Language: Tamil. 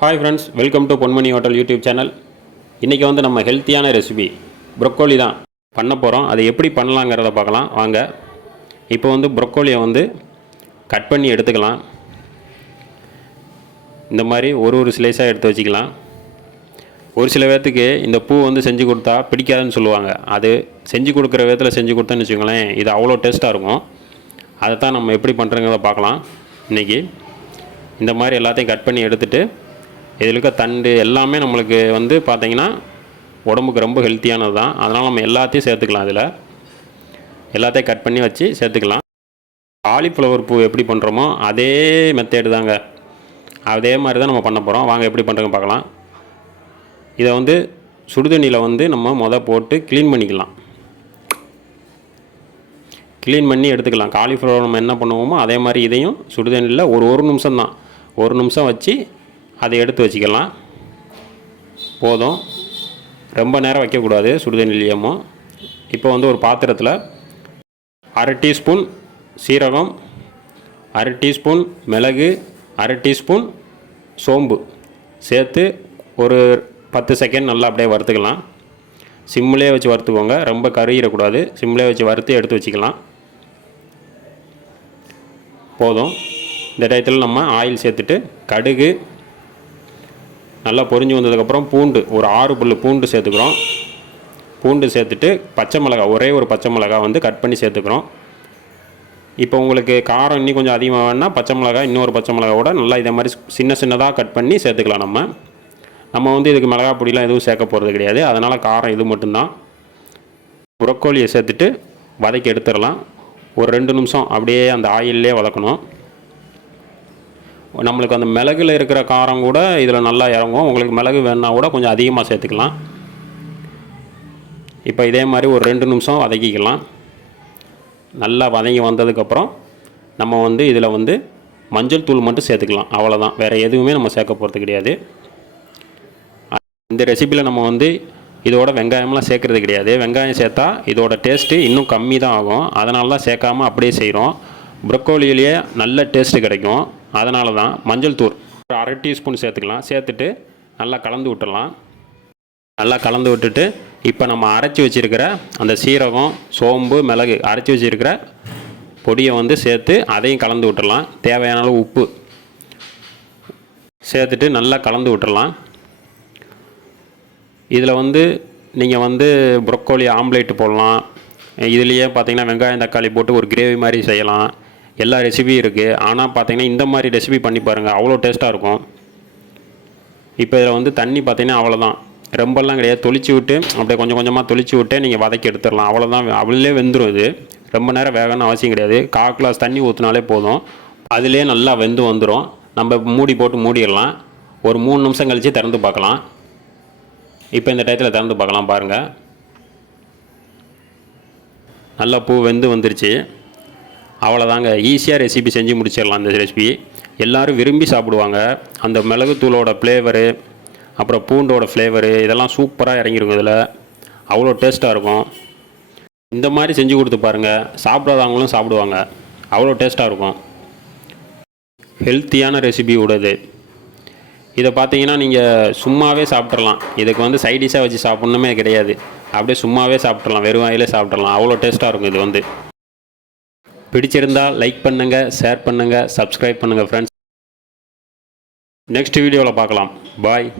Hi friends, welcome to Ponmani hotel YouTube channel. இன்றைக்கி வந்து நம்ம ஹெல்த்தியான ரெசிபி ப்ரொக்கோலி தான் பண்ண போகிறோம். அதை எப்படி பண்ணலாங்கிறத பார்க்கலாம் வாங்க. இப்போ வந்து ப்ரொக்கோலியை வந்து கட் பண்ணி எடுத்துக்கலாம். இந்த மாதிரி ஒரு ஸ்லைஸாக எடுத்து வச்சுக்கலாம். ஒரு சில பேர்த்துக்கு இந்த பூ வந்து செஞ்சு கொடுத்தா பிடிக்காதுன்னு சொல்லுவாங்க. அது செஞ்சு கொடுக்குற விதத்தில் செஞ்சு கொடுத்தேன்னு வச்சுக்கோங்களேன், இது அவ்வளோ டேஸ்ட்டாக இருக்கும். அதை தான் நம்ம எப்படி பண்ணுறங்கிறத பார்க்கலாம். இன்றைக்கி இந்த மாதிரி எல்லாத்தையும் கட் பண்ணி எடுத்துகிட்டு இதில் இருக்க தண்டு எல்லாமே நம்மளுக்கு வந்து பார்த்திங்கன்னா உடம்புக்கு ரொம்ப ஹெல்த்தியானது தான். அதனால் நம்ம எல்லாத்தையும் சேர்த்துக்கலாம். இதில் எல்லாத்தையும் கட் பண்ணி வச்சு சேர்த்துக்கலாம். காலிஃப்ளவர் பூ எப்படி பண்ணுறோமோ அதே மெத்தேடு தாங்க, அதே மாதிரி தான் நம்ம பண்ண போகிறோம். வாங்க எப்படி பண்ணுறோங்க பார்க்கலாம். இதை வந்து சுடுதண்ணியில் வந்து நம்ம போட்டு க்ளீன் பண்ணிக்கலாம். க்ளீன் பண்ணி எடுத்துக்கலாம். காலிஃப்ளவர் நம்ம என்ன பண்ணுவோமோ அதே மாதிரி இதையும் சுடுதண்ணியில் ஒரு நிமிஷம் தான், ஒரு நிமிஷம் வச்சு அதை எடுத்து வச்சுக்கலாம். போதும், ரொம்ப நேரம் வைக்கக்கூடாது சுடுதண்ணிலேயுமோ. இப்போ வந்து ஒரு பாத்திரத்தில் 1/2 டீஸ்பூன் சீரகம், 1/2 டீஸ்பூன் மிளகு, 1/2 டீஸ்பூன் சோம்பு சேர்த்து ஒரு 10 செகண்ட் நல்லா அப்படியே வறுத்துக்கலாம். சிம்மிலே வச்சு வறுத்துக்கோங்க, ரொம்ப கருகிடக்கூடாது. சிம்மிலே வச்சு வறுத்து எடுத்து வச்சுக்கலாம். போதும். இந்த டயத்தில் நம்ம ஆயில் சேர்த்துட்டு கடுகு நல்லா பொரிஞ்சு வந்ததுக்கப்புறம் பூண்டு ஒரு 6 பல்லு பூண்டு சேர்த்துக்கிறோம். பூண்டு சேர்த்துட்டு பச்சை மிளகாய், ஒரே ஒரு பச்சை மிளகாய் வந்து கட் பண்ணி சேர்த்துக்கிறோம். இப்போ உங்களுக்கு காரம் இன்னும் கொஞ்சம் அதிகமாக வேணால் பச்சை மிளகாய், இன்னொரு பச்சை மிளகாவோட நல்லா இதே மாதிரி சின்னதாக கட் பண்ணி சேர்த்துக்கலாம். நம்ம வந்து இதுக்கு மிளகாய் பொடிலாம் எதுவும் சேர்க்க போகிறது கிடையாது. அதனால் காரம் இது மட்டும்தான். ப்ரொக்கோலியை சேர்த்துட்டு வதக்கி எடுத்துடலாம். ஒரு 2 நிமிஷம் அப்படியே அந்த ஆயிலே வதக்கணும். நம்மளுக்கு அந்த மிளகுல இருக்கிற காரம் கூட இதில் நல்லா இறங்கும். உங்களுக்கு மிளகு வேணுன்னா கூட கொஞ்சம் அதிகமாக சேர்த்துக்கலாம். இப்போ இதே மாதிரி ஒரு 2 நிமிஷம் வதக்கிக்கலாம். நல்லா வதங்கி வந்ததுக்கப்புறம் நம்ம வந்து இதில் வந்து மஞ்சள் தூள் மட்டும் சேர்த்துக்கலாம். அவ்வளோதான், வேறு எதுவுமே நம்ம சேர்க்க போகிறது கிடையாது. இந்த ரெசிப்பியில் நம்ம வந்து இதோட வெங்காயம்லாம் சேர்க்குறது கிடையாது. வெங்காயம் சேர்த்தா இதோட டேஸ்ட்டு இன்னும் கம்மி தான் ஆகும். அதனால தான் சேர்க்காமல் அப்படியே செய்கிறோம். ப்ரொக்கோலியிலேயே நல்ல டேஸ்ட்டு கிடைக்கும். அதனால தான் மஞ்சள் தூள் ஒரு 1/2 டீஸ்பூன் சேர்த்துக்கலாம். சேர்த்துட்டு நல்லா கலந்து விட்டுடலாம். நல்லா கலந்து விட்டுட்டு இப்போ நம்ம அரைச்சி வச்சுருக்கிற அந்த சீரகம், சோம்பு, மிளகு அரைச்சி வச்சுருக்கிற பொடியை வந்து சேர்த்து அதையும் கலந்து விட்டுடலாம். தேவையான அளவு உப்பு சேர்த்துட்டு நல்லா கலந்து விட்டுடலாம். இதில் வந்து நீங்கள் வந்து ப்ரொக்கோலி ஆம்லேட் போடலாம். இதுலேயே பார்த்திங்கன்னா வெங்காயம் தக்காளி போட்டு ஒரு கிரேவி மாதிரி செய்யலாம். எல்லா ரெசிபியும் இருக்குது. ஆனால் பார்த்திங்கன்னா இந்த மாதிரி ரெசிபி பண்ணி பாருங்கள், அவ்வளோ டேஸ்ட்டாக இருக்கும். இப்போ இதில் வந்து தண்ணி பார்த்திங்கன்னா அவ்வளோதான், ரொம்பலாம் கிடையாது. தொளிச்சு விட்டு அப்படியே கொஞ்சம் கொஞ்சமாக தொளிச்சு விட்டு நீங்கள் வதக்கி எடுத்துடலாம். அவ்வளோதான், அவ்வளோ வெந்துடும். இது ரொம்ப நேரம் வேகணும்னு அவசியம் கிடையாது. 1/4 கிளாஸ் தண்ணி ஊற்றினாலே போதும், அதிலே நல்லா வெந்து வந்துடும். நம்ம மூடி போட்டு மூடிடலாம். ஒரு 3 நிமிஷம் கழித்து திறந்து பார்க்கலாம். இப்போ இந்த டயத்தில் திறந்து பார்க்கலாம். பாருங்கள், நல்லா பூ வெந்து வந்துருச்சு. அவ்வளோதாங்க, ஈஸியாக ரெசிபி செஞ்சு முடிச்சிடலாம். இந்த ரெசிபி எல்லோரும் விரும்பி சாப்பிடுவாங்க. அந்த மிளகுத்தூளோட ஃப்ளேவரு, அப்புறம் பூண்டோட ஃப்ளேவரு இதெல்லாம் சூப்பராக இறங்கிருக்கும். இதில் அவ்வளோ டேஸ்ட்டாக இருக்கும். இந்த மாதிரி செஞ்சு கொடுத்து பாருங்கள், சாப்பிடாதவங்களும் சாப்பிடுவாங்க. அவ்வளோ டேஸ்ட்டாக இருக்கும். ஹெல்த்தியான ரெசிபி உடையது. இதை பார்த்தீங்கன்னா நீங்கள் சும்மாவே சாப்பிட்றலாம். இதுக்கு வந்து சைடிஷாக வச்சு சாப்பிட்ணுமே கிடையாது. அப்படியே சும்மாவே சாப்பிட்றலாம், வெறும் வாயிலே சாப்பிட்றலாம். அவ்வளோ டேஸ்ட்டாக இருக்கும். இது வந்து பிடிச்சிருந்தால் லைக் பண்ணுங்கள், ஷேர் பண்ணுங்கள், சப்ஸ்கிரைப் பண்ணுங்கள் ஃப்ரெண்ட்ஸ். நெக்ஸ்ட் வீடியோவில் பார்க்கலாம். பாய்.